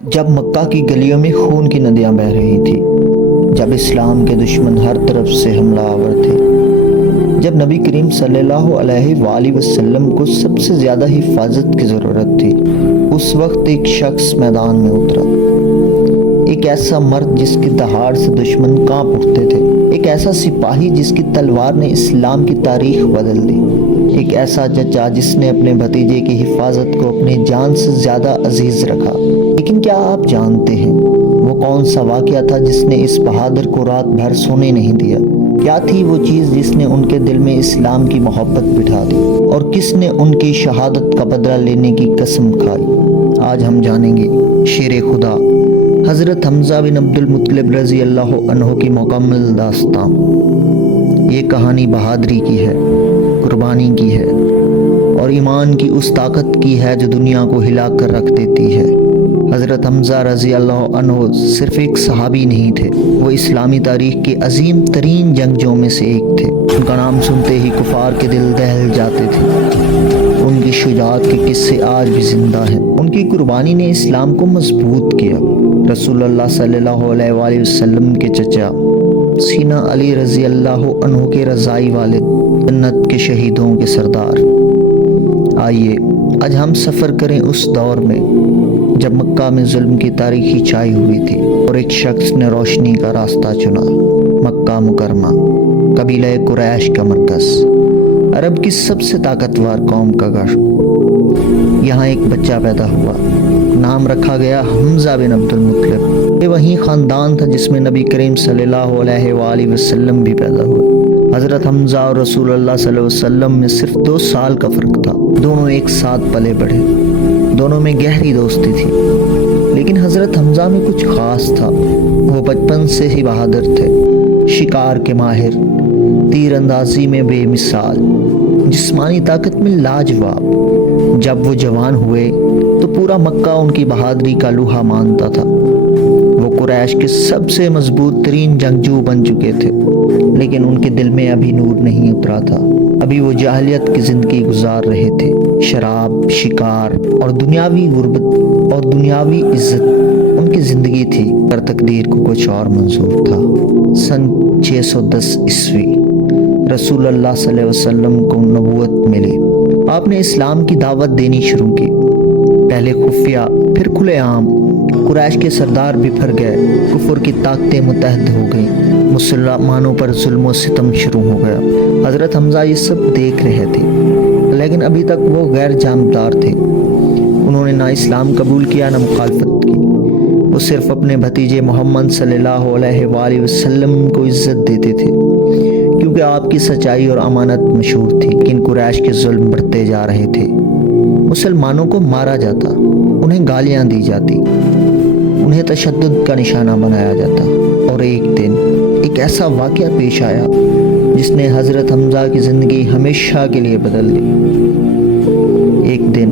جب مکہ کی گلیوں میں خون کی ندیاں بہہ رہی تھی، جب اسلام کے دشمن ہر طرف سے حملہ آور تھے، جب نبی کریم صلی اللہ علیہ وآلہ وسلم کو سب سے زیادہ حفاظت کی ضرورت تھی، اس وقت ایک شخص میدان میں اترا، ایک ایسا مرد جس کی دہاڑ سے دشمن کانپ اٹھتے تھے، ایک ایسا سپاہی جس کی تلوار نے اسلام کی تاریخ بدل دی، ایک ایسا چچا جس نے اپنے بھتیجے کی حفاظت کو اپنی جان سے زیادہ عزیز رکھا۔ لیکن کیا آپ جانتے ہیں وہ کون سا واقعہ تھا جس نے اس بہادر کو رات بھر سونے نہیں دیا؟ کیا تھی وہ چیز جس نے ان کے دل میں اسلام کی محبت بٹھا دی، اور کس نے ان کی شہادت کا بدلہ لینے کی قسم کھائی؟ آج ہم جانیں گے شیر خدا حضرت حمزہ بن عبد المطلب رضی اللہ عنہ کی مکمل داستان۔ یہ کہانی بہادری کی ہے، قربانی کی ہے، اور ایمان کی اس طاقت کی ہے جو دنیا کو ہلا کر رکھ دیتی ہے۔ حضرت حمزہ رضی اللہ عنہ صرف ایک صحابی نہیں تھے، وہ اسلامی تاریخ کے عظیم ترین جنگجوؤں میں سے ایک تھے۔ ان کا نام سنتے ہی کفار کے دل دہل جاتے تھے۔ ان کی شجاعت کے قصے آج بھی زندہ ہیں۔ ان کی قربانی نے اسلام کو مضبوط کیا۔ رسول اللہ صلی اللہ علیہ وآلہ وسلم کے چچا سینا علی رضی اللہ عنہ کے رضائی والد، جنت کے شہیدوں کے سردار۔ آئیے آج ہم سفر کریں اس دور میں جب مکہ میں ظلم کی تاریخی چھائی ہوئی تھی اور ایک شخص نے روشنی کا راستہ چنا۔ مکہ مکرمہ، قبیلہ قریش کا مرکز، عرب کی سب سے طاقتور قوم کا گڑھ۔ یہاں ایک بچہ پیدا ہوا، نام رکھا گیا حمزہ بن عبد المطلب۔ یہ وہی خاندان تھا جس میں نبی کریم صلی اللہ علیہ وآلہ وسلم بھی پیدا ہوئے۔ حضرت حمزہ اور رسول اللہ صلی اللہ علیہ وسلم میں صرف 2 سال کا فرق تھا۔ دونوں ایک ساتھ پلے بڑھے، دونوں میں گہری دوستی تھی، لیکن حضرت حمزہ میں کچھ خاص تھا۔ وہ بچپن سے ہی بہادر تھے، شکار کے ماہر، تیر اندازی میں بے مثال، جسمانی طاقت میں لاجواب۔ جب وہ جوان ہوئے تو پورا مکہ ان کی بہادری کا لوہا مانتا تھا۔ وہ قریش کے سب سے مضبوط ترین جنگجو بن چکے تھے، لیکن ان کے دل میں ابھی نور نہیں اترا تھا۔ ابھی وہ جاہلیت کی زندگی گزار رہے تھے۔ شراب، شکار اور دنیاوی غربت اور دنیاوی عزت ان کی زندگی تھی، پر تقدیر کو کچھ اور منظور تھا۔ سن 610 عیسوی رسول اللہ صلی اللہ علیہ وسلم کو نبوت ملی۔ آپ نے اسلام کی دعوت دینی شروع کی، پہلے خفیہ پھر کھلے عام۔ قریش کے سردار بپھر گئے، کفر کی طاقتیں متحد ہو گئیں، مسلمانوں پر ظلم و ستم شروع ہو گیا۔ حضرت حمزہ یہ سب دیکھ رہے تھے، لیکن ابھی تک وہ غیر جانبدار تھے۔ انہوں نے نہ اسلام قبول کیا نہ مخالفت کی۔ وہ صرف اپنے بھتیجے محمد صلی اللہ علیہ وآلہ وسلم کو عزت دیتے تھے، کیونکہ آپ کی سچائی اور امانت مشہور تھی۔ لیکن قریش کے ظلم بڑھتے جا رہے تھے۔ مسلمانوں کو مارا جاتا، انہیں گالیاں دی جاتی، انہیں تشدد کا نشانہ بنایا جاتا، اور ایک دن ایک ایسا واقعہ پیش آیا جس نے حضرت حمزہ کی زندگی ہمیشہ کے لیے بدل دی۔ ایک دن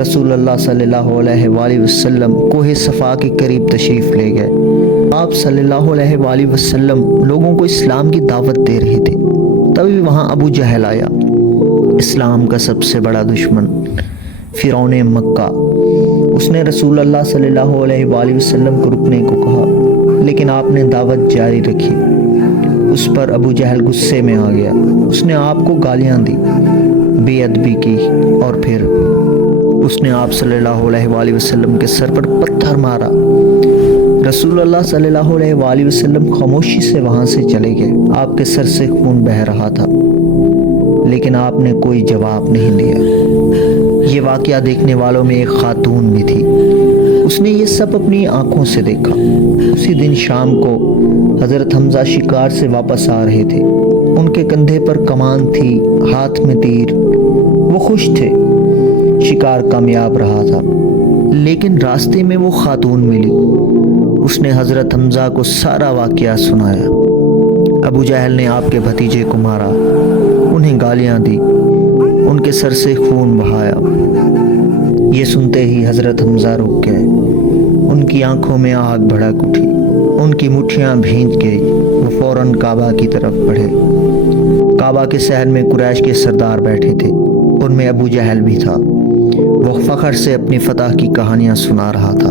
رسول اللہ صلی اللہ علیہ وآلہ وسلم کوہ صفا کے قریب تشریف لے گئے۔ آپ صلی اللہ علیہ وآلہ وسلم لوگوں کو اسلام کی دعوت دے رہے تھے۔ تبھی وہاں ابو جہل آیا، اسلام کا سب سے بڑا دشمن، فرعون مکہ۔ اس نے رسول اللہ صلی اللہ علیہ وآلہ وسلم کو رکنے کو کہا، لیکن آپ نے دعوت جاری رکھی۔ اس پر ابو جہل غصے میں آ گیا۔ اس نے آپ کو گالیاں دی، بے ادبی کی، اور پھر اس نے آپ صلی اللہ علیہ وآلہ وسلم کے سر پر پتھر مارا۔ رسول اللہ صلی اللہ علیہ وآلہ وسلم خاموشی سے وہاں سے چلے گئے۔ آپ کے سر سے خون بہہ رہا تھا، لیکن آپ نے کوئی جواب نہیں دیا۔ یہ واقعہ دیکھنے والوں میں ایک خاتون بھی تھی۔ اس نے یہ سب اپنی آنکھوں سے دیکھا۔ اسی دن شام کو حضرت حمزہ شکار سے واپس آ رہے تھے۔ ان کے کندھے پر کمان تھی، ہاتھ میں تیر۔ وہ خوش تھے، شکار کامیاب رہا تھا۔ لیکن راستے میں وہ خاتون ملی۔ اس نے حضرت حمزہ کو سارا واقعہ سنایا۔ ابو جہل نے آپ کے بھتیجے کو مارا، انہیں گالیاں دی، ان کے سر سے خون بہایا۔ یہ سنتے ہی حضرت حمزہ رک گئے۔ ان کی آنکھوں میں آگ بھڑک اٹھی، ان کی مٹھیاں بھیج گئی۔ وہ فوراً کعبہ کی طرف بڑھے۔ کعبہ کے صحن میں قریش کے سردار بیٹھے تھے، ان میں ابو جہل بھی تھا۔ وہ فخر سے اپنی فتح کی کہانیاں سنا رہا تھا۔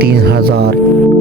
3000,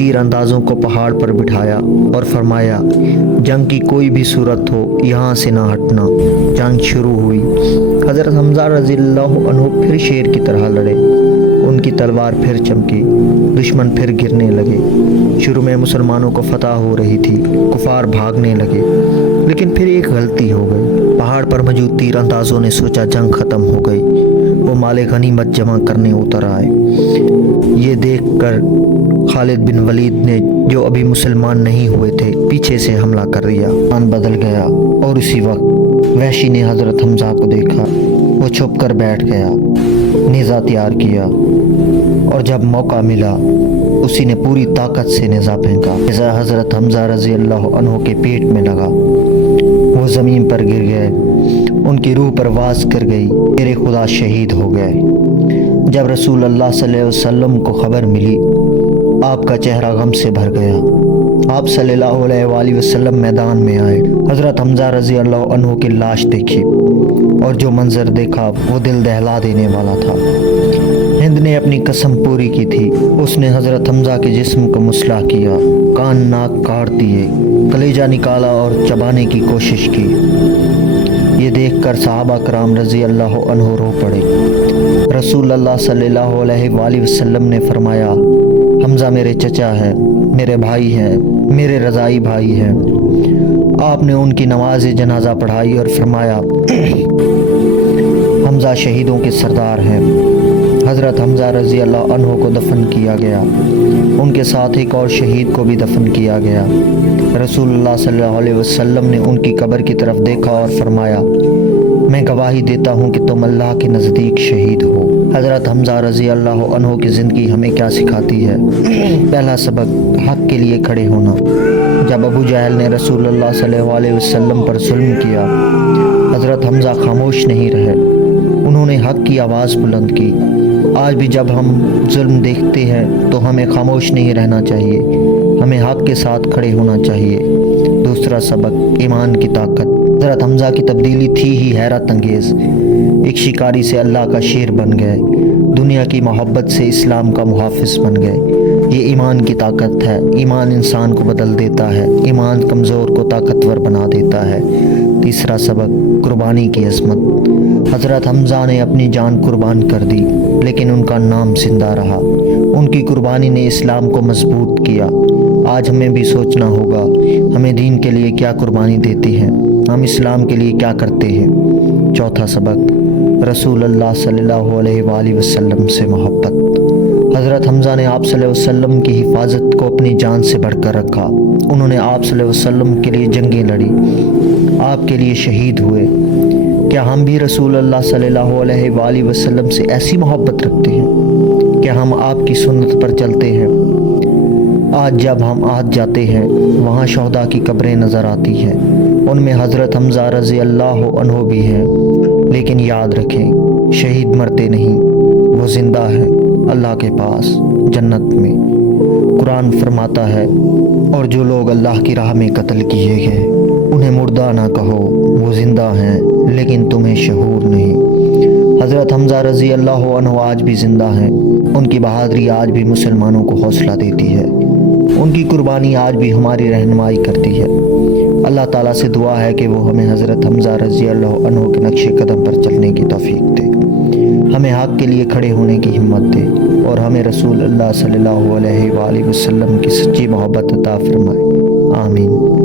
تیر اندازوں کو پہاڑ پر بٹھایا اور فرمایا جنگ کی کوئی بھی صورت ہو یہاں سے نہ ہٹنا۔ جنگ شروع ہوئی۔ حضرت حمزہ رضی اللہ عنہ پھر شیر کی طرح لڑے، ان کی تلوار پھر چمکی، دشمن پھر گرنے لگے۔ شروع میں مسلمانوں کو فتح ہو رہی تھی، کفار بھاگنے لگے، لیکن پھر ایک غلطی ہو گئی۔ پہاڑ پر موجود تیر اندازوں نے سوچا جنگ ختم ہو گئی، وہ مال غنیمت جمع کرنے اتر آئے۔ یہ دیکھ کر خالد بن ولید نے، جو ابھی مسلمان نہیں ہوئے تھے، پیچھے سے حملہ کر دیا۔ پلان بدل گیا اور اسی وقت وحشی نے حضرت حمزہ کو دیکھا، وہ چھپ کر بیٹھ گیا، نیزہ تیار کیا اور جب موقع ملا اسی نے پوری طاقت سے نیزہ پھینکا۔ نیزہ حضرت حمزہ رضی اللہ عنہ کے پیٹ میں لگا، وہ زمین پر گر گئے، ان کی روح پرواز کر گئی، میرے خدا شہید ہو گئے۔ جب رسول اللہ صلی اللہ علیہ وسلم کو خبر ملی، آپ کا چہرہ غم سے بھر گیا۔ آپ صلی اللہ علیہ وآلہ وسلم میدان میں آئے، حضرت حمزہ رضی اللہ عنہ کی لاش دیکھی اور جو منظر دیکھا وہ دل دہلا دینے والا تھا۔ ہند نے اپنی قسم پوری کی تھی، اس نے حضرت حمزہ کے جسم کو مسلح کیا، کان ناک کاٹ دیے، کلیجہ نکالا اور چبانے کی کوشش کی۔ یہ دیکھ کر صحابہ کرام رضی اللہ عنہ رو پڑے۔ رسول اللہ صلی اللہ علیہ وآلہ وسلم نے فرمایا حمزہ میرے چچا ہے، میرے بھائی ہیں، میرے رضائی بھائی ہیں۔ آپ نے ان کی نماز جنازہ پڑھائی اور فرمایا حمزہ شہیدوں کے سردار ہیں۔ حضرت حمزہ رضی اللہ عنہ کو دفن کیا گیا، ان کے ساتھ ایک اور شہید کو بھی دفن کیا گیا۔ رسول اللہ صلی اللہ علیہ وسلم نے ان کی قبر کی طرف دیکھا اور فرمایا میں گواہی دیتا ہوں کہ تم اللہ کے نزدیک شہید ہو۔ حضرت حمزہ رضی اللہ عنہ کی زندگی ہمیں کیا سکھاتی ہے؟ پہلا سبق، حق کے لیے کھڑے ہونا۔ جب ابو جہل نے رسول اللہ صلی اللہ علیہ وسلم پر ظلم کیا، حضرت حمزہ خاموش نہیں رہے، انہوں نے حق کی آواز بلند کی۔ آج بھی جب ہم ظلم دیکھتے ہیں تو ہمیں خاموش نہیں رہنا چاہیے، ہمیں حق کے ساتھ کھڑے ہونا چاہیے۔ دوسرا سبق، ایمان کی طاقت۔ حضرت حمزہ کی تبدیلی تھی ہی حیرت انگیز، ایک شکاری سے اللہ کا شیر بن گئے، دنیا کی محبت سے اسلام کا محافظ بن گئے۔ یہ ایمان کی طاقت ہے، ایمان انسان کو بدل دیتا ہے، ایمان کمزور کو طاقتور بنا دیتا ہے۔ تیسرا سبق، قربانی کی عظمت۔ حضرت حمزہ نے اپنی جان قربان کر دی، لیکن ان کا نام زندہ رہا، ان کی قربانی نے اسلام کو مضبوط کیا۔ آج ہمیں بھی سوچنا ہوگا ہمیں دین کے لیے کیا قربانی دیتی ہیں، ہم اسلام کے لیے کیا کرتے ہیں۔ چوتھا سبق، رسول اللہ صلی اللہ علیہ وآلہ وسلم سے محبت۔ حضرت حمزہ نے آپ صلی اللہ علیہ وسلم کی حفاظت کو اپنی جان سے بڑھ کر رکھا، انہوں نے آپ صلی اللہ علیہ وسلم کے لیے جنگیں لڑی، آپ کے لیے شہید ہوئے۔ کیا ہم بھی رسول اللہ صلی اللہ علیہ وآلہ وسلم سے ایسی محبت رکھتے ہیں؟ کیا ہم آپ کی سنت پر چلتے ہیں؟ آج جب ہم عہد جاتے ہیں، وہاں شہداء کی قبریں نظر آتی ہیں، ان میں حضرت حمزہ رضی اللہ عنہ بھی ہیں، لیکن یاد رکھیں شہید مرتے نہیں، وہ زندہ ہے اللہ کے پاس جنت میں۔ قرآن فرماتا ہے اور جو لوگ اللہ کی راہ میں قتل کیے گئے انہیں مردہ نہ کہو، وہ زندہ ہیں لیکن تمہیں شعور نہیں۔ حضرت حمزہ رضی اللہ عنہ آج بھی زندہ ہیں، ان کی بہادری آج بھی مسلمانوں کو حوصلہ دیتی ہے، ان کی قربانی آج بھی ہماری رہنمائی کرتی ہے۔ اللہ تعالیٰ سے دعا ہے کہ وہ ہمیں حضرت حمزہ رضی اللہ عنہ کے نقش قدم پر چلنے کی توفیق دے، ہمیں حق کے لیے کھڑے ہونے کی ہمت دے، اور ہمیں رسول اللہ صلی اللہ علیہ وآلہ وسلم کی سچی محبت عطا فرمائے۔ آمین۔